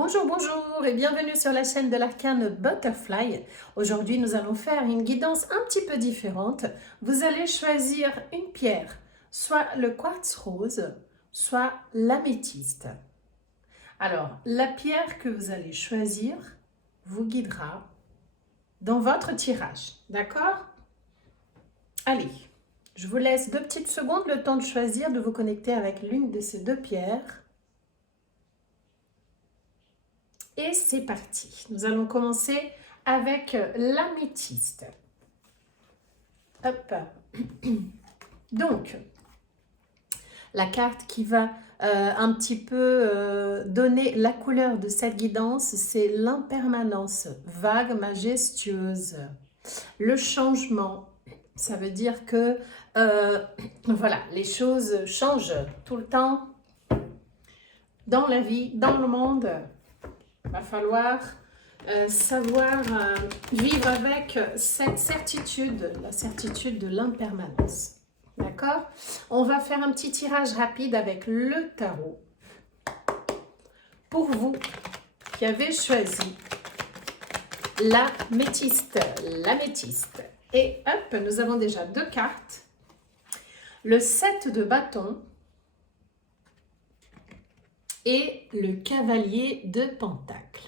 Bonjour, bonjour et bienvenue sur la chaîne de l'arcane Butterfly. Aujourd'hui, nous allons faire une guidance un petit peu différente. Vous allez choisir une pierre, soit le quartz rose, soit l'améthyste. Alors, la pierre que vous allez choisir vous guidera dans votre tirage, d'accord? Allez, je vous laisse 2 petites secondes, le temps de choisir, de vous connecter avec l'une de ces 2 pierres. Et c'est parti. Nous allons commencer avec l'améthyste. Hop. Donc, la carte qui va un petit peu donner la couleur de cette guidance, c'est l'impermanence, vague, majestueuse. Le changement, ça veut dire que voilà, les choses changent tout le temps dans la vie, dans le monde. Il va falloir savoir vivre avec cette certitude, la certitude de l'impermanence. D'accord? On va faire un petit tirage rapide avec le tarot. Pour vous qui avez choisi l'améthyste. Et hop, nous avons déjà 2 cartes. Le 7 de bâton et le cavalier de pentacle.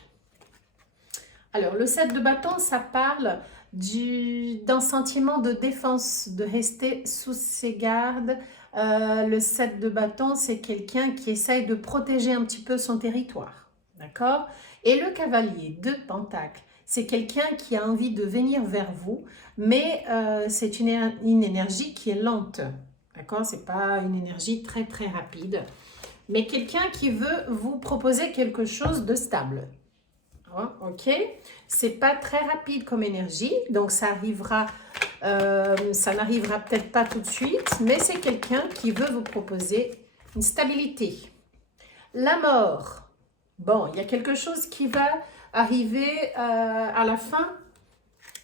Alors, le 7 de bâton, ça parle d'un sentiment de défense, de rester sous ses gardes. Le 7 de bâton, c'est quelqu'un qui essaye de protéger un petit peu son territoire. D'accord? Et le cavalier de pentacle, c'est quelqu'un qui a envie de venir vers vous, mais c'est une énergie qui est lente. D'accord? Ce n'est pas une énergie très très rapide, mais quelqu'un qui veut vous proposer quelque chose de stable. Ok, c'est pas très rapide comme énergie, donc ça arrivera, ça n'arrivera peut-être pas tout de suite, mais c'est quelqu'un qui veut vous proposer une stabilité. La mort, bon, il y a quelque chose qui va arriver à la fin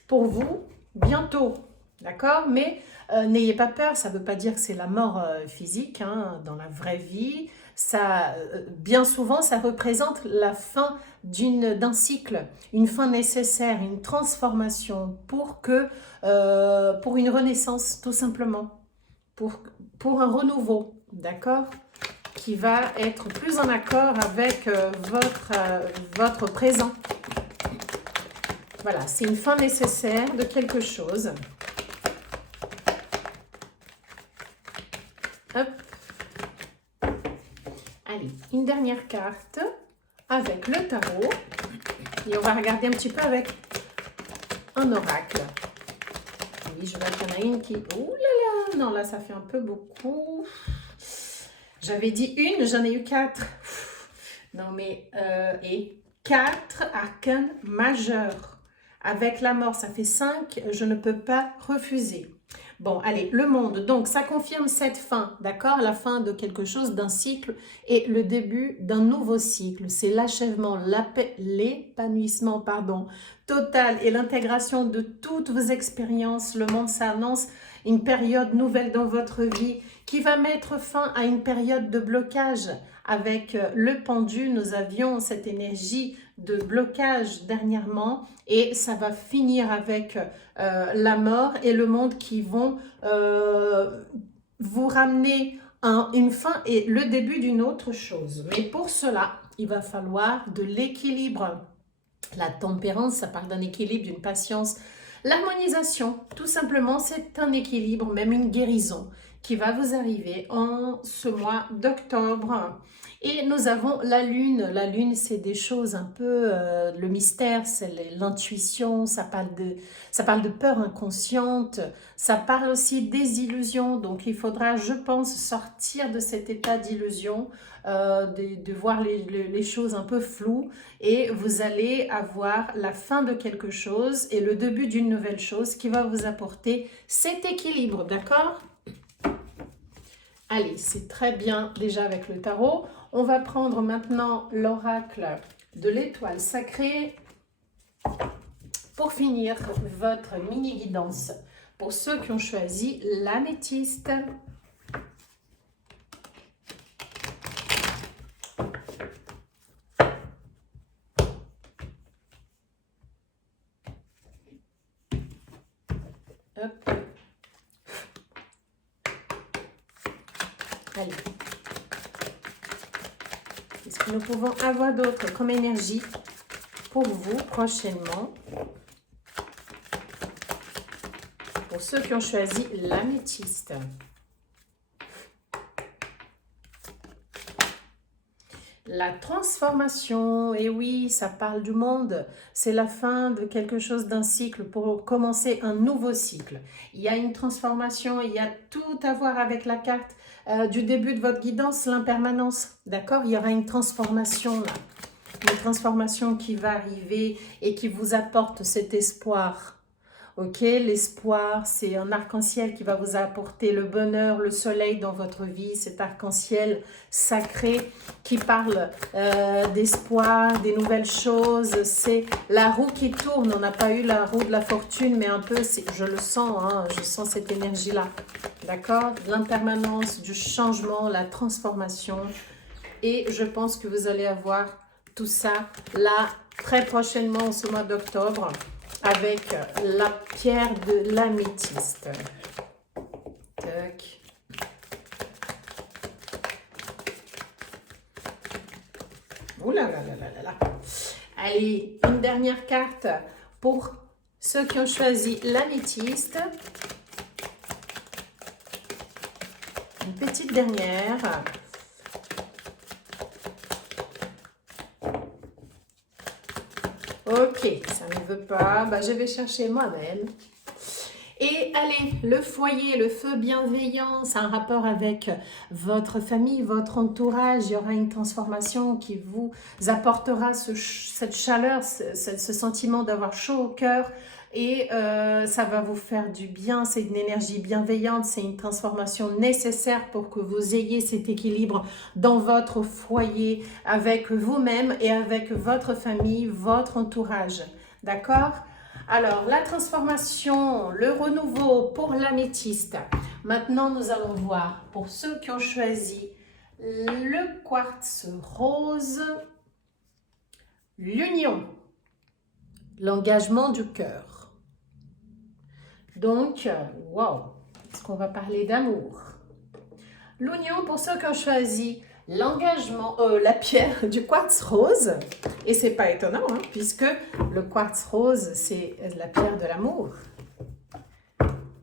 pour vous bientôt, d'accord? Mais n'ayez pas peur, ça ne veut pas dire que c'est la mort physique, hein, dans la vraie vie. Ça, bien souvent, ça représente la fin d'un cycle, une fin nécessaire, une transformation pour une renaissance, tout simplement, pour un renouveau, d'accord? Qui va être plus en accord avec votre présent. Voilà, c'est une fin nécessaire de quelque chose. Hop. Allez, une dernière carte avec le tarot. Et on va regarder un petit peu avec un oracle. Oui, je vois qu'il y en a une qui... Ouh là là, non, là, ça fait un peu beaucoup. J'avais dit une, j'en ai eu 4. Non, mais... et 4 arcanes majeurs. Avec la mort, ça fait 5. Je ne peux pas refuser. Bon, allez, le monde. Donc, ça confirme cette fin, d'accord? La fin de quelque chose, d'un cycle et le début d'un nouveau cycle. C'est l'achèvement, l'épanouissement, total et l'intégration de toutes vos expériences. Le monde s'annonce une période nouvelle dans votre vie qui va mettre fin à une période de blocage. Avec le pendu, nous avions cette énergie de blocage dernièrement et ça va finir avec la mort et le monde qui vont vous ramener une fin et le début d'une autre chose. Mais pour cela, il va falloir de l'équilibre. La tempérance, ça parle d'un équilibre, d'une patience. L'harmonisation, tout simplement, c'est un équilibre, même une guérison qui va vous arriver en ce mois d'octobre. Et nous avons la lune. La lune, c'est des choses un peu, le mystère, c'est l'intuition, ça parle de peur inconsciente, ça parle aussi des illusions. Donc, il faudra, je pense, sortir de cet état d'illusion, de voir les choses un peu floues et vous allez avoir la fin de quelque chose et le début d'une nouvelle chose qui va vous apporter cet équilibre, d'accord? Allez, c'est très bien déjà avec le tarot. On va prendre maintenant l'oracle de l'étoile sacrée pour finir votre mini-guidance. Pour ceux qui ont choisi l'améthyste. Hop. Allez. Qu'est-ce que nous pouvons avoir d'autre comme énergie pour vous prochainement? Pour ceux qui ont choisi l'améthyste. La transformation, et oui, ça parle du monde. C'est la fin de quelque chose, d'un cycle pour commencer un nouveau cycle. Il y a une transformation, il y a tout à voir avec la carte du début de votre guidance, l'impermanence. D'accord? Il y aura une transformation là. Une transformation qui va arriver et qui vous apporte cet espoir. Ok, l'espoir, c'est un arc-en-ciel qui va vous apporter le bonheur, le soleil dans votre vie, cet arc-en-ciel sacré qui parle d'espoir, des nouvelles choses. C'est la roue qui tourne. On n'a pas eu la roue de la fortune, mais un peu, je le sens, hein, je sens cette énergie-là. D'accord? L'impermanence, du changement, la transformation. Et je pense que vous allez avoir tout ça là très prochainement, ce mois d'octobre, avec la pierre de l'améthyste. Tac. Ouh là là là là là. Allez, une dernière carte pour ceux qui ont choisi l'améthyste. Une petite dernière. Ok, ça ne veut pas. Bah, je vais chercher moi-même. Et allez, le foyer, le feu bienveillant, c'est un rapport avec votre famille, votre entourage. Il y aura une transformation qui vous apportera cette chaleur, ce sentiment d'avoir chaud au cœur. Et ça va vous faire du bien, c'est une énergie bienveillante, c'est une transformation nécessaire pour que vous ayez cet équilibre dans votre foyer, avec vous-même et avec votre famille, votre entourage. D'accord ? Alors, la transformation, le renouveau pour l'améthyste. Maintenant, nous allons voir pour ceux qui ont choisi le quartz rose, l'union, l'engagement du cœur. Donc, wow, est-ce qu'on va parler d'amour? L'union, pour ceux qui ont choisi l'engagement, la pierre du quartz rose, et c'est pas étonnant, hein, puisque le quartz rose, c'est la pierre de l'amour.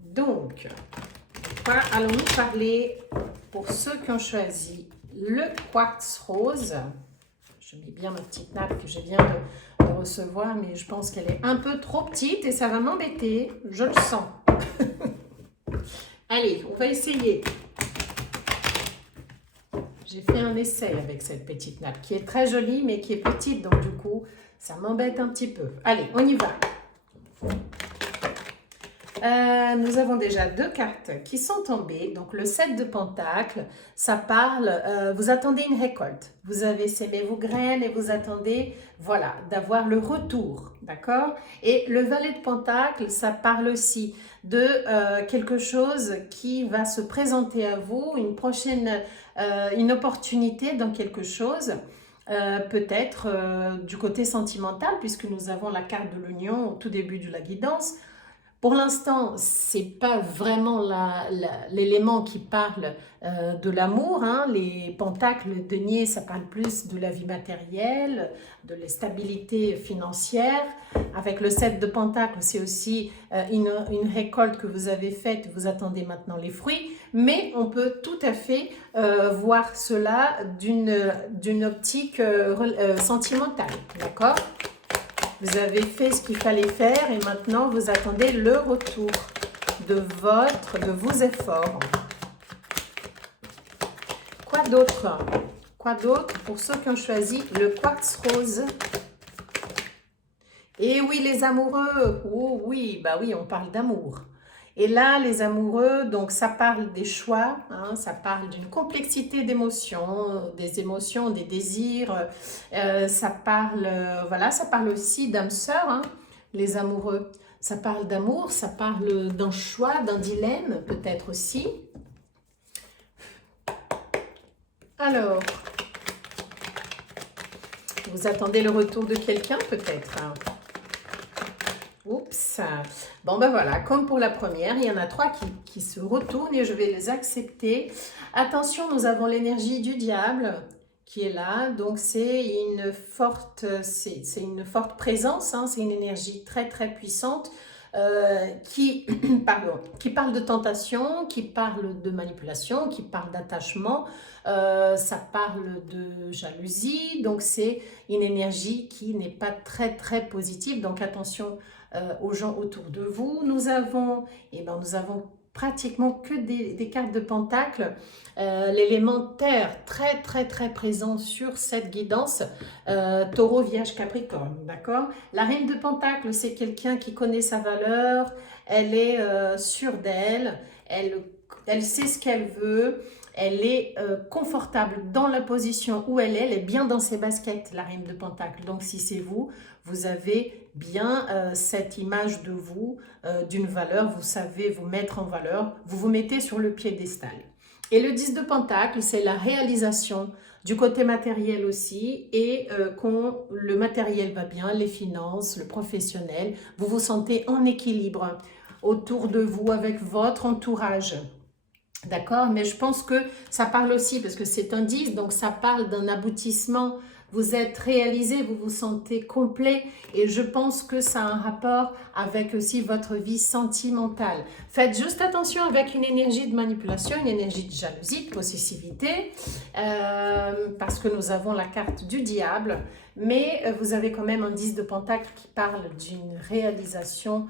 Donc, de quoi allons-nous parler pour ceux qui ont choisi le quartz rose? Je mets bien ma petite nappe que je viens de recevoir, mais je pense qu'elle est un peu trop petite et ça va m'embêter, je le sens. Allez, on va essayer. J'ai fait un essai avec cette petite nappe qui est très jolie mais qui est petite, donc du coup, ça m'embête un petit peu. Allez, on y va. Nous avons déjà deux cartes qui sont tombées. Donc, le 7 de Pentacles, ça parle, vous attendez une récolte. Vous avez sémé vos graines et vous attendez, voilà, d'avoir le retour, d'accord? Et le Valet de Pentacles, ça parle aussi de quelque chose qui va se présenter à vous, une prochaine, une opportunité dans quelque chose. Peut-être du côté sentimental, puisque nous avons la carte de l'union au tout début de la guidance. Pour l'instant, ce n'est pas vraiment l'élément qui parle de l'amour. Hein. Les pentacles, le denier, ça parle plus de la vie matérielle, de la stabilité financière. Avec le 7 de pentacles, c'est aussi une récolte que vous avez faite, vous attendez maintenant les fruits. Mais on peut tout à fait voir cela d'une optique sentimentale, d'accord ? Vous avez fait ce qu'il fallait faire et maintenant vous attendez le retour de vos efforts. Quoi d'autre? Quoi d'autre pour ceux qui ont choisi le quartz rose? Et oui, les amoureux. Oh oui, bah oui, on parle d'amour. Et là, les amoureux, donc ça parle des choix, hein, ça parle d'une complexité d'émotions, des émotions, des désirs, ça parle, voilà, ça parle aussi d'âme sœur, hein, les amoureux. Ça parle d'amour, ça parle d'un choix, d'un dilemme, peut-être aussi. Alors, vous attendez le retour de quelqu'un, peut-être, hein. Oups. Bon, ben voilà, comme pour la première, il y en a 3 qui se retournent et je vais les accepter. Attention, nous avons l'énergie du diable qui est là. Donc, c'est une forte présence, hein, c'est une énergie très, très puissante pardon, qui parle de tentation, qui parle de manipulation, qui parle d'attachement, ça parle de jalousie. Donc, c'est une énergie qui n'est pas très, très positive. Donc, attention aux gens autour de vous. Nous avons pratiquement que des cartes de pentacle. L'élément terre très très très présent sur cette guidance. Taureau, Vierge, Capricorne, d'accord. La reine de pentacle, c'est quelqu'un qui connaît sa valeur, elle est sûre d'elle, elle sait ce qu'elle veut. Elle est confortable dans la position où elle est bien dans ses baskets, la reine de pentacle. Donc si c'est vous, vous avez bien cette image de vous, d'une valeur, vous savez vous mettre en valeur, vous vous mettez sur le piédestal. Et le 10 de pentacle, c'est la réalisation du côté matériel aussi, et quand le matériel va bien, les finances, le professionnel, vous vous sentez en équilibre autour de vous avec votre entourage. D'accord, mais je pense que ça parle aussi, parce que c'est un 10, donc ça parle d'un aboutissement. Vous êtes réalisé, vous vous sentez complet, et je pense que ça a un rapport avec aussi votre vie sentimentale. Faites juste attention avec une énergie de manipulation, une énergie de jalousie, de possessivité, parce que nous avons la carte du diable, mais vous avez quand même un 10 de pentacle qui parle d'une réalisation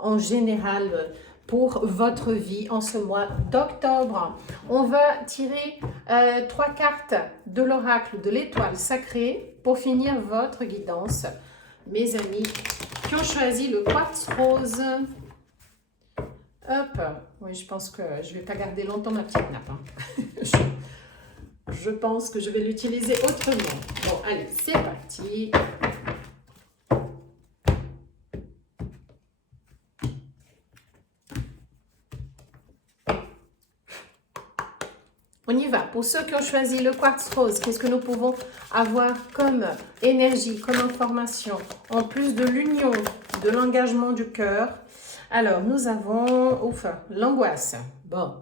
en général pour votre vie en ce mois d'octobre. On va tirer 3 cartes de l'oracle de l'étoile sacrée pour finir votre guidance. Mes amis qui ont choisi le quartz rose. Hop, oui, je pense que je ne vais pas garder longtemps ma petite nappe. Hein. Je pense que je vais l'utiliser autrement. Bon, allez, c'est parti. On y va. Pour ceux qui ont choisi le quartz rose, qu'est-ce que nous pouvons avoir comme énergie, comme information, en plus de l'union, de l'engagement du cœur? Alors, nous avons, l'angoisse. Bon,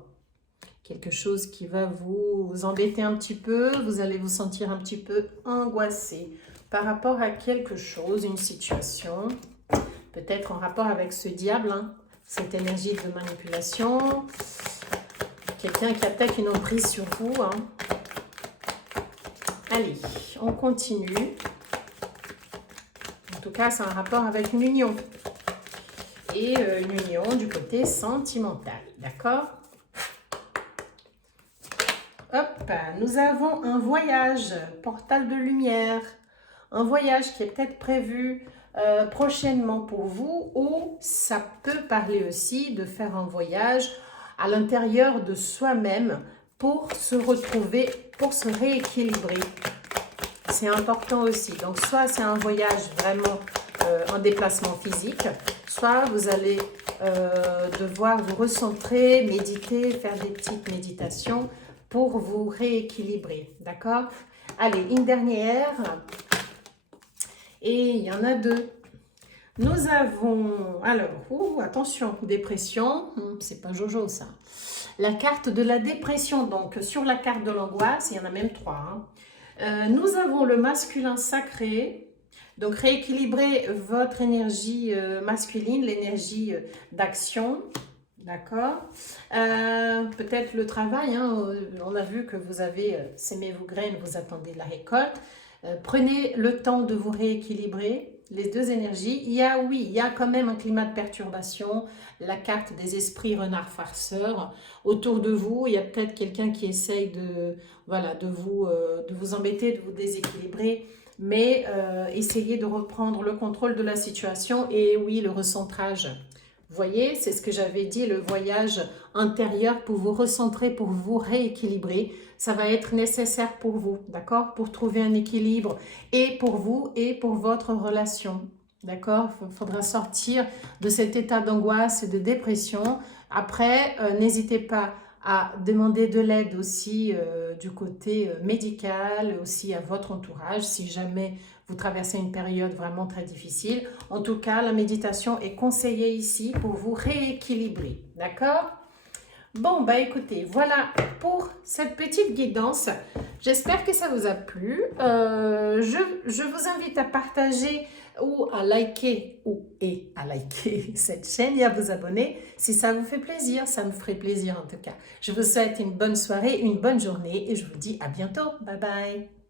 quelque chose qui va vous embêter un petit peu. Vous allez vous sentir un petit peu angoissé par rapport à quelque chose, une situation. Peut-être en rapport avec ce diable, hein, cette énergie de manipulation. Quelqu'un qui a peut-être une emprise sur vous. Hein. Allez, on continue. En tout cas, c'est un rapport avec une union. Et une union du côté sentimental. D'accord? Hop, nous avons un voyage, portal de lumière. Un voyage qui est peut-être prévu prochainement pour vous. Ou ça peut parler aussi de faire un voyage à l'intérieur de soi-même pour se retrouver, pour se rééquilibrer. C'est important aussi. Donc, soit c'est un voyage vraiment en déplacement physique, soit vous allez devoir vous recentrer, méditer, faire des petites méditations pour vous rééquilibrer. D'accord? Allez, une dernière. Et il y en a 2. Nous avons, alors, attention, dépression, c'est pas Jojo ça. La carte de la dépression, donc sur la carte de l'angoisse, il y en a même 3. Hein. Nous avons le masculin sacré, donc rééquilibrer votre énergie masculine, l'énergie d'action, d'accord. Peut-être le travail, hein, on a vu que vous avez sémé vos graines, vous attendez la récolte. Prenez le temps de vous rééquilibrer. Les 2 énergies, il y a quand même un climat de perturbation, la carte des esprits renards farceurs. Autour de vous, il y a peut-être quelqu'un qui essaye de vous embêter, de vous déséquilibrer, mais essayez de reprendre le contrôle de la situation et oui, le recentrage. Vous voyez, c'est ce que j'avais dit, le voyage intérieur pour vous recentrer, pour vous rééquilibrer. Ça va être nécessaire pour vous, d'accord? Pour trouver un équilibre et pour vous et pour votre relation, d'accord? Il faudra sortir de cet état d'angoisse et de dépression. Après, n'hésitez pas à demander de l'aide aussi du côté médical, aussi à votre entourage, si jamais vous traversez une période vraiment très difficile. En tout cas, la méditation est conseillée ici pour vous rééquilibrer, d'accord? Bon, bah écoutez, voilà pour cette petite guidance. J'espère que ça vous a plu. Je vous invite à partager ou à liker cette chaîne et à vous abonner si ça vous fait plaisir. Ça me ferait plaisir en tout cas. Je vous souhaite une bonne soirée, une bonne journée et je vous dis à bientôt. Bye bye.